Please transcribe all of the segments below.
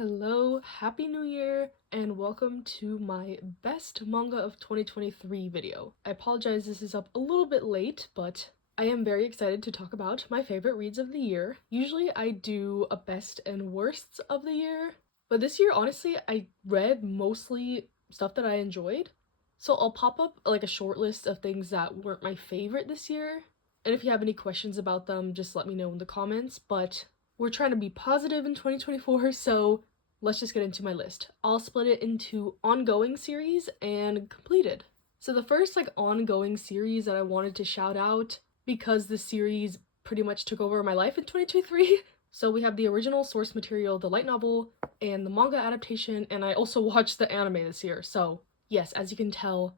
Hello, happy new year, and welcome to my best manga of 2023 video. I apologize this is up a little bit late, but I am very excited to talk about my favorite reads of the year. Usually I do a best and worsts of the year, but this year honestly I read mostly stuff that I enjoyed. So I'll pop up like a short list of things that weren't my favorite this year, and if you have any questions about them, just let me know in the comments, but we're trying to be positive in 2024, so let's just get into my list. I'll split it into ongoing series and completed. So the first ongoing series that I wanted to shout out, because this series pretty much took over my life in 2023. So we have the original source material, the light novel, and the manga adaptation, and I also watched the anime this year. So yes, as you can tell,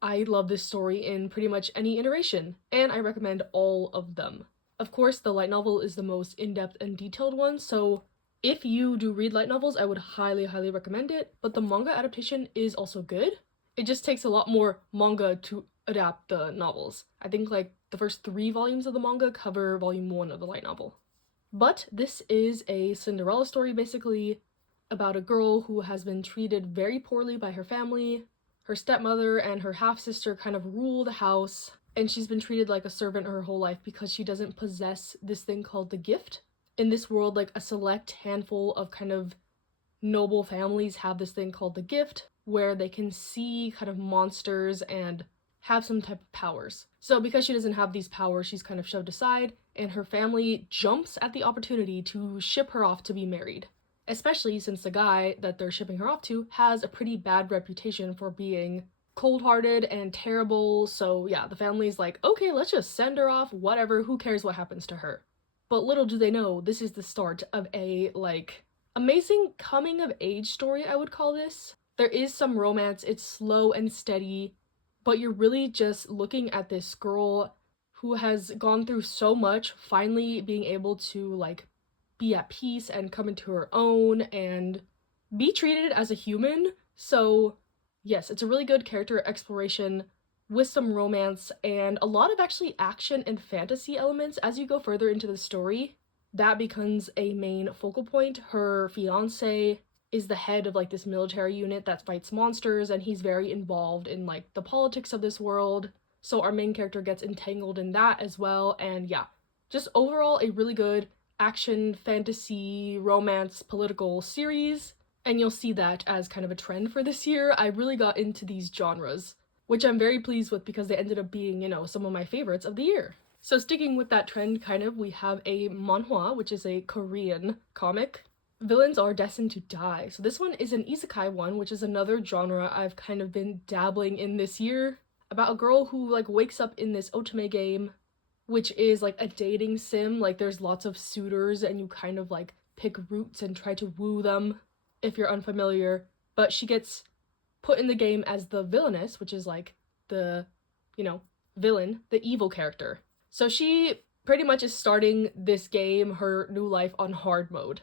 I love this story in pretty much any iteration, and I recommend all of them. Of course, the light novel is the most in-depth and detailed one, so if you do read light novels, I would highly recommend it, but the manga adaptation is also good. It just takes a lot more manga to adapt the novels. I think the first 3 volumes of the manga cover volume 1 of the light novel. But this is a Cinderella story basically, about a girl who has been treated very poorly by her family. Her stepmother and her half-sister kind of rule the house, and she's been treated like a servant her whole life because she doesn't possess this thing called the gift. In this world, a select handful of kind of noble families have this thing called the gift, where they can see kind of monsters and have some type of powers. So because she doesn't have these powers, she's kind of shoved aside, and her family jumps at the opportunity to ship her off to be married. Especially since the guy that they're shipping her off to has a pretty bad reputation for being cold-hearted and terrible, so yeah, the family's like, okay, let's just send her off, whatever, who cares what happens to her. But little do they know, this is the start of a, amazing coming-of-age story, I would call this. There is some romance, it's slow and steady, but you're really just looking at this girl who has gone through so much, finally being able to, be at peace and come into her own and be treated as a human. So yes, it's a really good character exploration with some romance and a lot of actually action and fantasy elements as you go further into the story. That becomes a main focal point. Her fiance is the head of this military unit that fights monsters, and he's very involved in the politics of this world. So our main character gets entangled in that as well, and yeah, just overall a really good action, fantasy, romance, political series. And you'll see that as kind of a trend for this year. I really got into these genres, which I'm very pleased with because they ended up being, some of my favorites of the year. So sticking with that trend we have a manhwa, which is a Korean comic. Villains Are Destined to Die. So this one is an isekai one, which is another genre I've kind of been dabbling in this year, about a girl who wakes up in this otome game, which is a dating sim. There's lots of suitors and you kind of pick routes and try to woo them, if you're unfamiliar. But she gets put in the game as the villainess, which is the, villain, the evil character. So she pretty much is starting this game, her new life, on hard mode.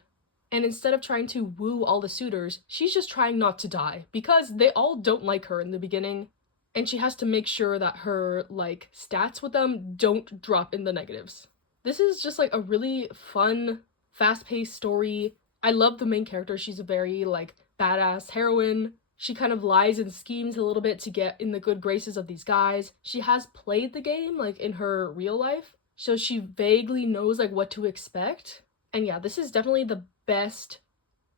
And instead of trying to woo all the suitors, she's just trying not to die, because they all don't like her in the beginning, and she has to make sure that her, stats with them don't drop in the negatives. This is just, a really fun, fast-paced story. I love the main character. She's a very, badass heroine. She kind of lies and schemes a little bit to get in the good graces of these guys. She has played the game, in her real life, so she vaguely knows, what to expect. And yeah, this is definitely the best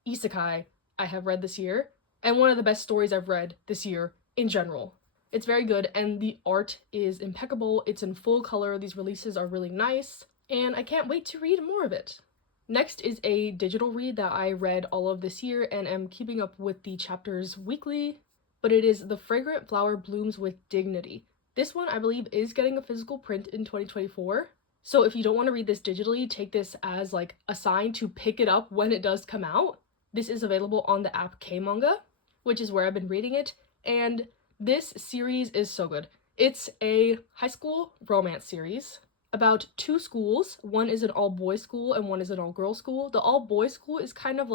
isekai I have read this year, and one of the best stories I've read this year in general. It's very good, and the art is impeccable. It's in full color. These releases are really nice, and I can't wait to read more of it. Next is a digital read that I read all of this year and am keeping up with the chapters weekly, but it is The Fragrant Flower Blooms with Dignity. This one I believe is getting a physical print in 2024, so if you don't want to read this digitally, take this as a sign to pick it up when it does come out. This is available on the app K-Manga, which is where I've been reading it, and this series is so good. It's a high school romance series about 2 schools. One is an all-boys school and one is an all-girls school. The all-boys school is kind of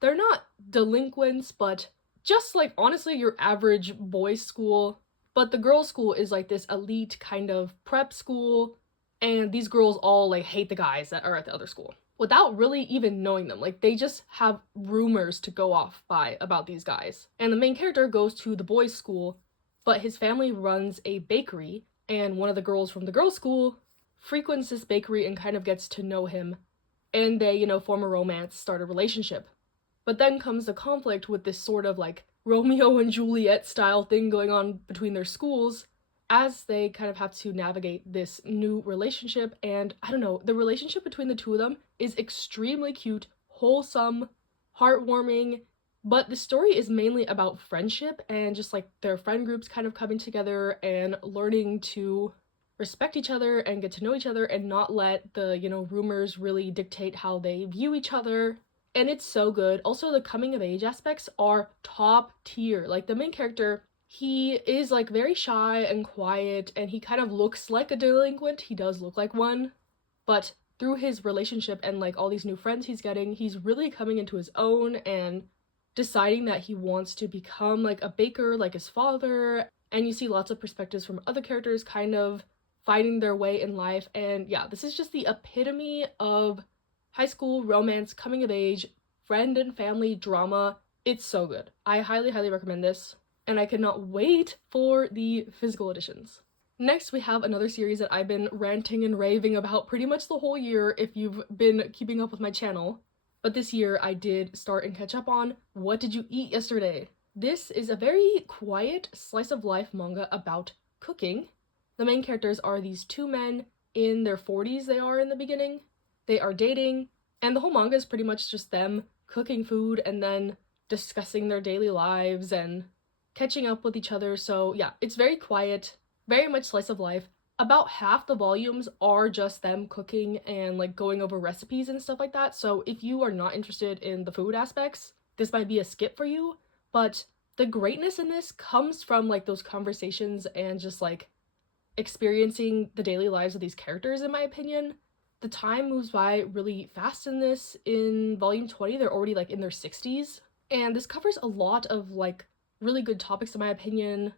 they're not delinquents, but just honestly your average boys school. But the girls' school is this elite kind of prep school, and these girls all like hate the guys that are at the other school without really even knowing them. Like, they just have rumors to go off by about these guys. And the main character goes to the boys' school, but his family runs a bakery, and one of the girls from the girls' school frequents this bakery and kind of gets to know him, and they, form a romance, start a relationship. But then comes the conflict with this sort of like Romeo and Juliet style thing going on between their schools, as they kind of have to navigate this new relationship. And I don't know, the relationship between the two of them is extremely cute, wholesome, heartwarming, but the story is mainly about friendship and just like their friend groups kind of coming together and learning to respect each other and get to know each other and not let the, rumors really dictate how they view each other. And it's so good. Also, the coming of age aspects are top tier. Like, the main character, he is like very shy and quiet, and he kind of looks like a delinquent. He does look like one, but through his relationship and like all these new friends he's getting, he's really coming into his own and deciding that he wants to become like a baker like his father. And you see lots of perspectives from other characters kind of finding their way in life. And yeah, this is just the epitome of high school romance, coming of age, friend and family drama. It's so good. I highly, highly recommend this, and I cannot wait for the physical editions. Next, we have another series that I've been ranting and raving about pretty much the whole year if you've been keeping up with my channel. But this year I did start and catch up on What Did You Eat Yesterday? This is a very quiet slice of life manga about cooking. The main characters are these two men in their 40s, they are in the beginning. They are dating, and the whole manga is pretty much just them cooking food and then discussing their daily lives and catching up with each other. So yeah, it's very quiet, very much slice of life. About half the volumes are just them cooking and like going over recipes and stuff like that. So if you are not interested in the food aspects, this might be a skip for you. But the greatness in this comes from like those conversations and just like experiencing the daily lives of these characters, in my opinion. The time moves by really fast in this. In volume 20, they're already like in their 60s. And this covers a lot of like really good topics, in my opinion,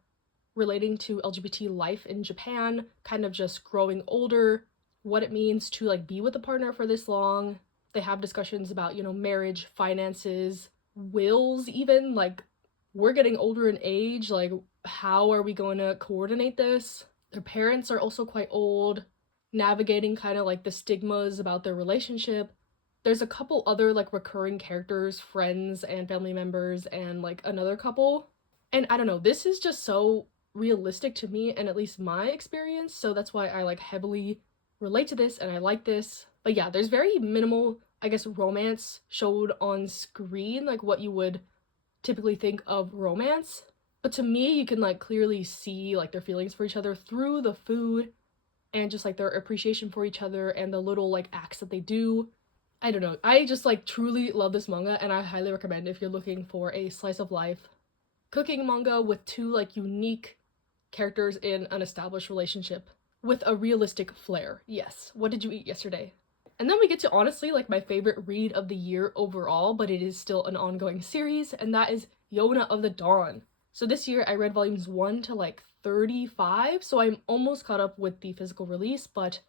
relating to LGBT life in Japan, kind of just growing older, what it means to like be with a partner for this long. They have discussions about, marriage, finances, wills even, like we're getting older in age, like how are we going to coordinate this? Their parents are also quite old, navigating kind of like the stigmas about their relationship. There's a couple other like recurring characters, friends and family members, and like another couple. And I don't know, this is just so realistic to me and at least my experience, so that's why I like heavily relate to this and I like this. But yeah, there's very minimal, I guess, romance showed on screen, like what you would typically think of romance. But to me, you can like clearly see like their feelings for each other through the food and just like their appreciation for each other and the little like acts that they do. I don't know, I just like truly love this manga, and I highly recommend if you're looking for a slice of life cooking manga with two like unique characters in an established relationship with a realistic flair. Yes, What Did You Eat Yesterday? And then we get to honestly like my favorite read of the year overall, but it is still an ongoing series, and that is Yona of the Dawn. So this year I read volumes 1 to like 35, so I'm almost caught up with the physical release, but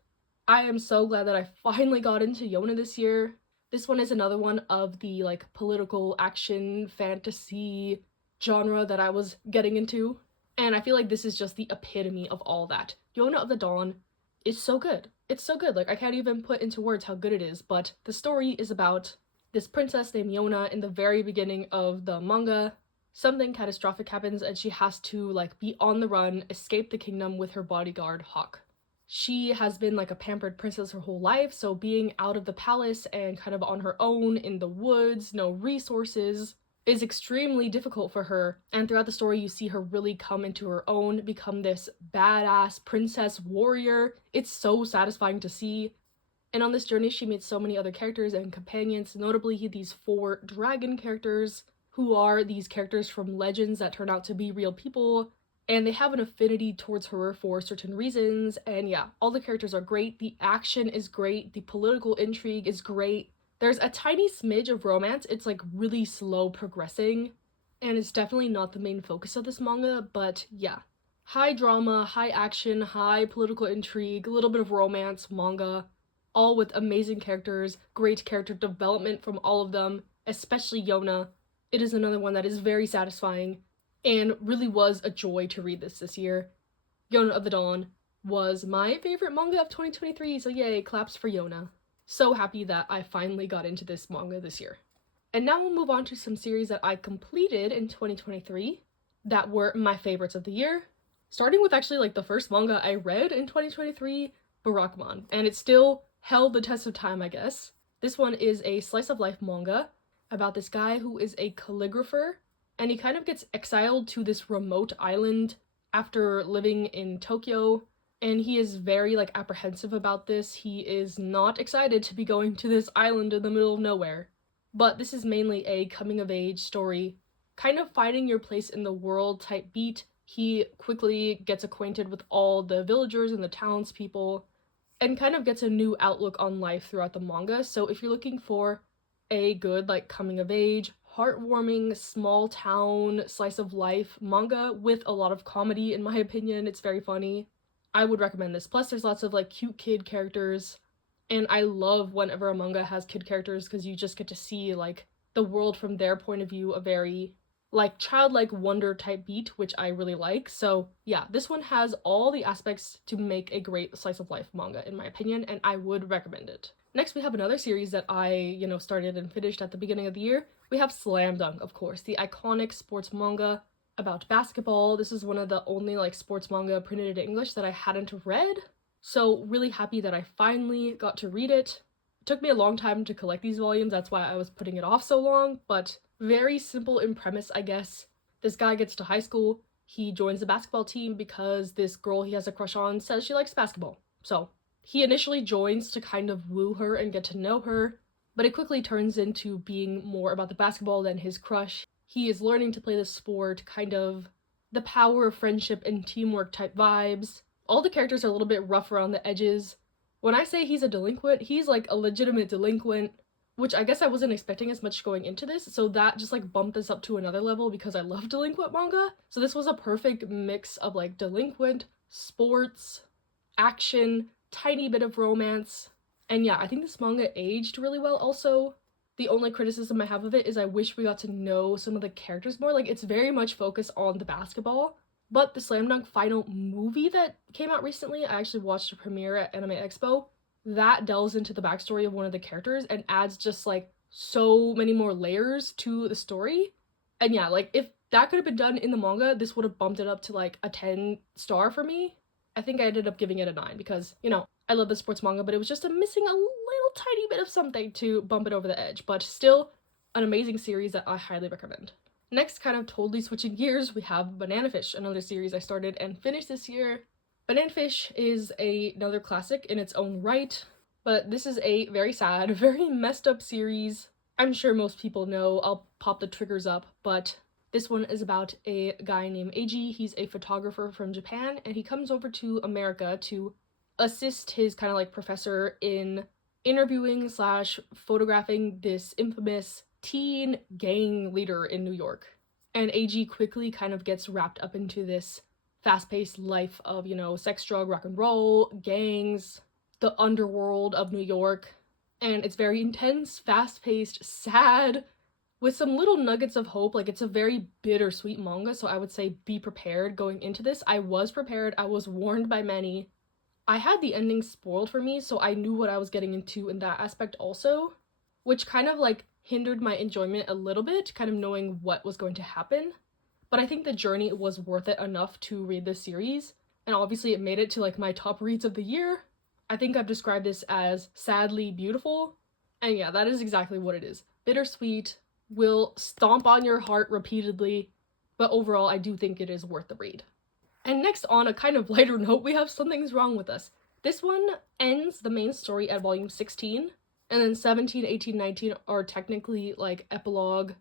I am so glad that I finally got into Yona this year. This one is another one of the like political action fantasy genre that I was getting into, and I feel like this is just the epitome of all that. Yona of the Dawn is so good. It's so good, like I can't even put into words how good it is. But the story is about this princess named Yona. In the very beginning of the manga, something catastrophic happens and she has to like be on the run, escape the kingdom with her bodyguard Hawk. She has been like a pampered princess her whole life, so being out of the palace and kind of on her own in the woods, no resources, is extremely difficult for her. And throughout the story you see her really come into her own, become this badass princess warrior. It's so satisfying to see. And on this journey she meets so many other characters and companions, notably these 4 dragon characters who are these characters from legends that turn out to be real people, and they have an affinity towards her for certain reasons. And yeah, all the characters are great, the action is great, the political intrigue is great. There's a tiny smidge of romance, it's like really slow progressing, and it's definitely not the main focus of this manga, but yeah. High drama, high action, high political intrigue, a little bit of romance, manga, all with amazing characters, great character development from all of them, especially Yona. It is another one that is very satisfying and really was a joy to read this year. Yona of the Dawn was my favorite manga of 2023, so yay, claps for Yona. So happy that I finally got into this manga this year. And now we'll move on to some series that I completed in 2023 that were my favorites of the year. Starting with actually like the first manga I read in 2023, Barakamon, and it still held the test of time, I guess. This one is a slice of life manga about this guy who is a calligrapher, and he kind of gets exiled to this remote island after living in Tokyo, and he is very like apprehensive about this. He is not excited to be going to this island in the middle of nowhere. But this is mainly a coming of age story, kind of finding your place in the world type beat. He quickly gets acquainted with all the villagers and the townspeople and kind of gets a new outlook on life throughout the manga. So if you're looking for a good like coming of age, heartwarming, small town, slice of life manga with a lot of comedy, in my opinion, it's very funny, I would recommend this. Plus there's lots of like cute kid characters, and I love whenever a manga has kid characters because you just get to see like the world from their point of view, a very like childlike wonder type beat, which I really like. So yeah, this one has all the aspects to make a great slice of life manga in my opinion, and I would recommend it. Next we have another series that I, started and finished at the beginning of the year. We have Slam Dunk, of course, the iconic sports manga about basketball. This is one of the only like sports manga printed in English that I hadn't read. So really happy that I finally got to read it. It took me a long time to collect these volumes, that's why I was putting it off so long, but very simple in premise, I guess. This guy gets to high school, he joins the basketball team because this girl he has a crush on says she likes basketball. So he initially joins to kind of woo her and get to know her, but it quickly turns into being more about the basketball than his crush. He is learning to play the sport, kind of the power of friendship and teamwork type vibes. All the characters are a little bit rough around the edges. When I say he's a delinquent, he's like a legitimate delinquent, which I guess I wasn't expecting as much going into this, so that just like bumped this up to another level because I love delinquent manga. So this was a perfect mix of like delinquent, sports, action, tiny bit of romance. And yeah, I think this manga aged really well also. The only criticism I have of it is I wish we got to know some of the characters more. Like, it's very much focused on the basketball. But the Slam Dunk final movie that came out recently, I actually watched a premiere at Anime Expo, that delves into the backstory of one of the characters and adds just like so many more layers to the story. And yeah, like if that could have been done in the manga, this would have bumped it up to like a 10-star for me. I think I ended up giving it a 9 because, I love the sports manga, but it was just missing a little tiny bit of something to bump it over the edge. But still, an amazing series that I highly recommend. Next, kind of totally switching gears, we have Banana Fish, another series I started and finished this year. Banana Fish is another classic in its own right, but this is a very sad, very messed up series. I'm sure most people know, I'll pop the triggers up, but this one is about a guy named Eiji. He's a photographer from Japan, and he comes over to America to assist his kind of like professor in interviewing / photographing this infamous teen gang leader in New York. And Eiji quickly kind of gets wrapped up into this fast-paced life of, sex, drug, rock and roll, gangs, the underworld of New York. And it's very intense, fast-paced, sad, with some little nuggets of hope. Like, it's a very bittersweet manga, so I would say be prepared going into this. I was prepared. I was warned by many. I had the ending spoiled for me, so I knew what I was getting into in that aspect also, which kind of like hindered my enjoyment a little bit, kind of knowing what was going to happen. But I think the journey was worth it enough to read this series, and obviously it made it to like my top reads of the year. I think I've described this as sadly beautiful, and yeah, that is exactly what it is. Bittersweet, will stomp on your heart repeatedly, but overall I do think it is worth the read. And next, on a kind of lighter note, we have Something's Wrong with Us. This one ends the main story at volume 16, and then 17, 18, 19 are technically like epilogue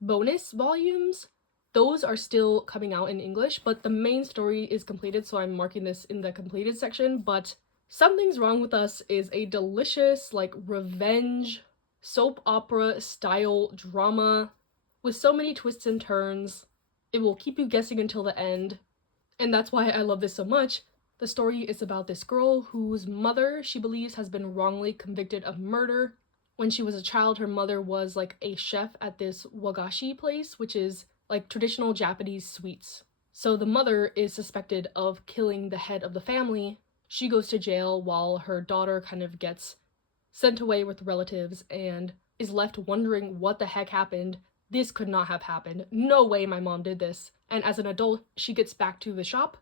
bonus volumes. Those are still coming out in English, but the main story is completed, so I'm marking this in the completed section. But Something's Wrong with Us is a delicious, like, revenge, soap opera style drama with so many twists and turns. It will keep you guessing until the end. And that's why I love this so much. The story is about this girl whose mother, she believes, has been wrongly convicted of murder. When she was a child, her mother was like a chef at this wagashi place, which is like traditional Japanese sweets. So the mother is suspected of killing the head of the family. She goes to jail while her daughter kind of gets sent away with relatives and is left wondering what the heck happened. This could not have happened. No way my mom did this. And as an adult, she gets back to the shop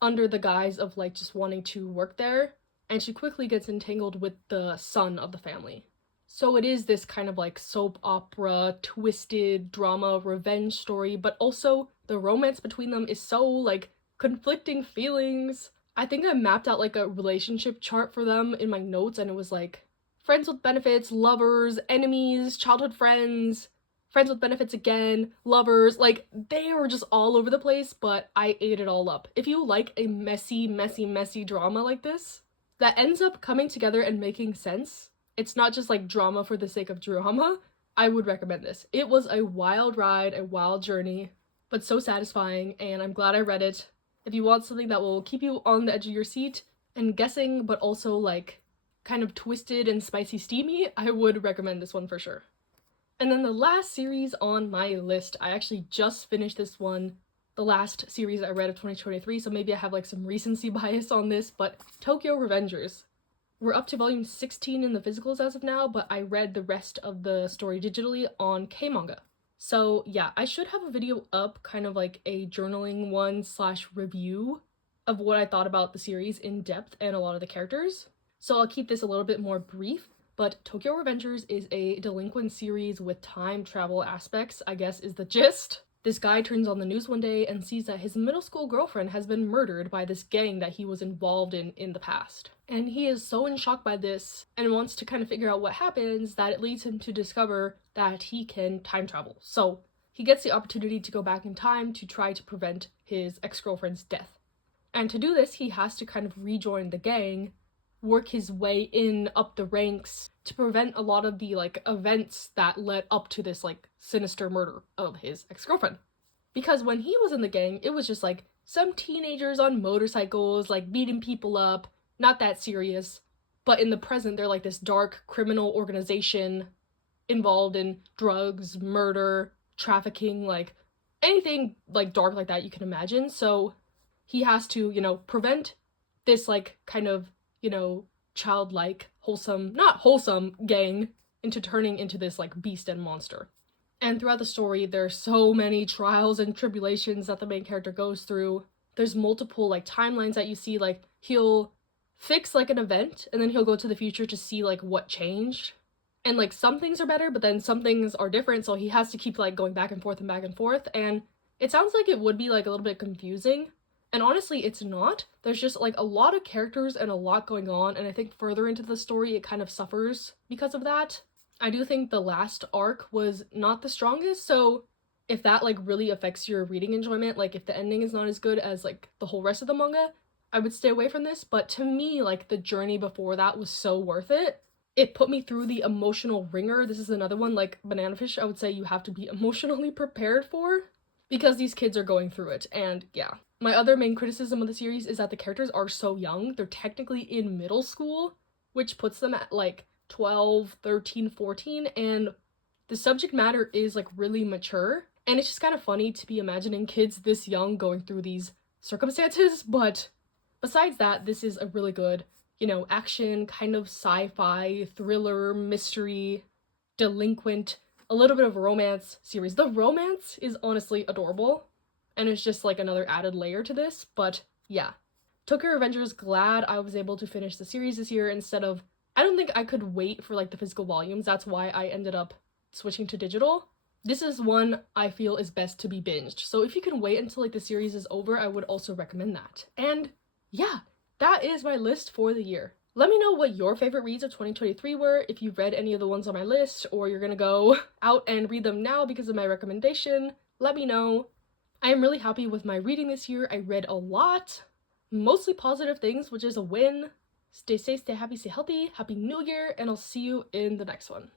under the guise of like just wanting to work there, and she quickly gets entangled with the son of the family. So it is this kind of like soap opera, twisted drama, revenge story, but also the romance between them is so like conflicting feelings. I think I mapped out like a relationship chart for them in my notes, and it was like friends with benefits, lovers, enemies, childhood friends, friends with benefits again, lovers. Like, they were just all over the place, but I ate it all up. If you like a messy, messy, messy drama like this that ends up coming together and making sense, it's not just like drama for the sake of drama, I would recommend this. It was a wild ride, a wild journey, but so satisfying, and I'm glad I read it. If you want something that will keep you on the edge of your seat and guessing, but also like kind of twisted and spicy steamy, I would recommend this one for sure. And then the last series on my list, I actually just finished this one, the last series I read of 2023, so maybe I have like some recency bias on this, but Tokyo Revengers. We're up to volume 16 in the physicals as of now, but I read the rest of the story digitally on K-manga. So yeah, I should have a video up, kind of like a journaling one / review of what I thought about the series in depth and a lot of the characters. So I'll keep this a little bit more brief, but Tokyo Revengers is a delinquent series with time travel aspects, I guess is the gist. This guy turns on the news one day and sees that his middle school girlfriend has been murdered by this gang that he was involved in the past. And he is so in shock by this and wants to kind of figure out what happens that it leads him to discover that he can time travel. So he gets the opportunity to go back in time to try to prevent his ex-girlfriend's death. And to do this, he has to kind of rejoin the gang, work his way in up the ranks to prevent a lot of the like events that led up to this like sinister murder of his ex-girlfriend. Because when he was in the gang, it was just like some teenagers on motorcycles like beating people up, not that serious. But in the present, they're like this dark criminal organization involved in drugs, murder, trafficking, like anything like dark like that you can imagine. So he has to, prevent this like kind of childlike, not wholesome gang into turning into this like beast and monster. And throughout the story, there's so many trials and tribulations that the main character goes through. There's multiple like timelines that you see, like he'll fix like an event and then he'll go to the future to see like what changed. And like some things are better, but then some things are different, so he has to keep like going back and forth and back and forth. And it sounds like it would be like a little bit confusing. And honestly, it's not. There's just like a lot of characters and a lot going on, and I think further into the story it kind of suffers because of that. I do think the last arc was not the strongest, so if that like really affects your reading enjoyment, like if the ending is not as good as like the whole rest of the manga, I would stay away from this. But to me, like the journey before that was so worth it. It put me through the emotional ringer. This is another one, like Banana Fish, I would say you have to be emotionally prepared for, because these kids are going through it. And yeah. My other main criticism of the series is that the characters are so young. They're technically in middle school, which puts them at like 12, 13, 14, and the subject matter is like really mature. And it's just kind of funny to be imagining kids this young going through these circumstances. But besides that, this is a really good, action, kind of sci-fi, thriller, mystery, delinquent, a little bit of romance series. The romance is honestly adorable. And it's just like another added layer to this, but yeah. Tokyo Revengers, glad I was able to finish the series this year instead of, I don't think I could wait for like the physical volumes. That's why I ended up switching to digital. This is one I feel is best to be binged. So if you can wait until like the series is over, I would also recommend that. And yeah, that is my list for the year. Let me know what your favorite reads of 2023 were, if you've read any of the ones on my list, or you're gonna go out and read them now because of my recommendation. Let me know. I am really happy with my reading this year. I read a lot, mostly positive things, which is a win. Stay safe, stay happy, stay healthy. Happy New Year, and I'll see you in the next one.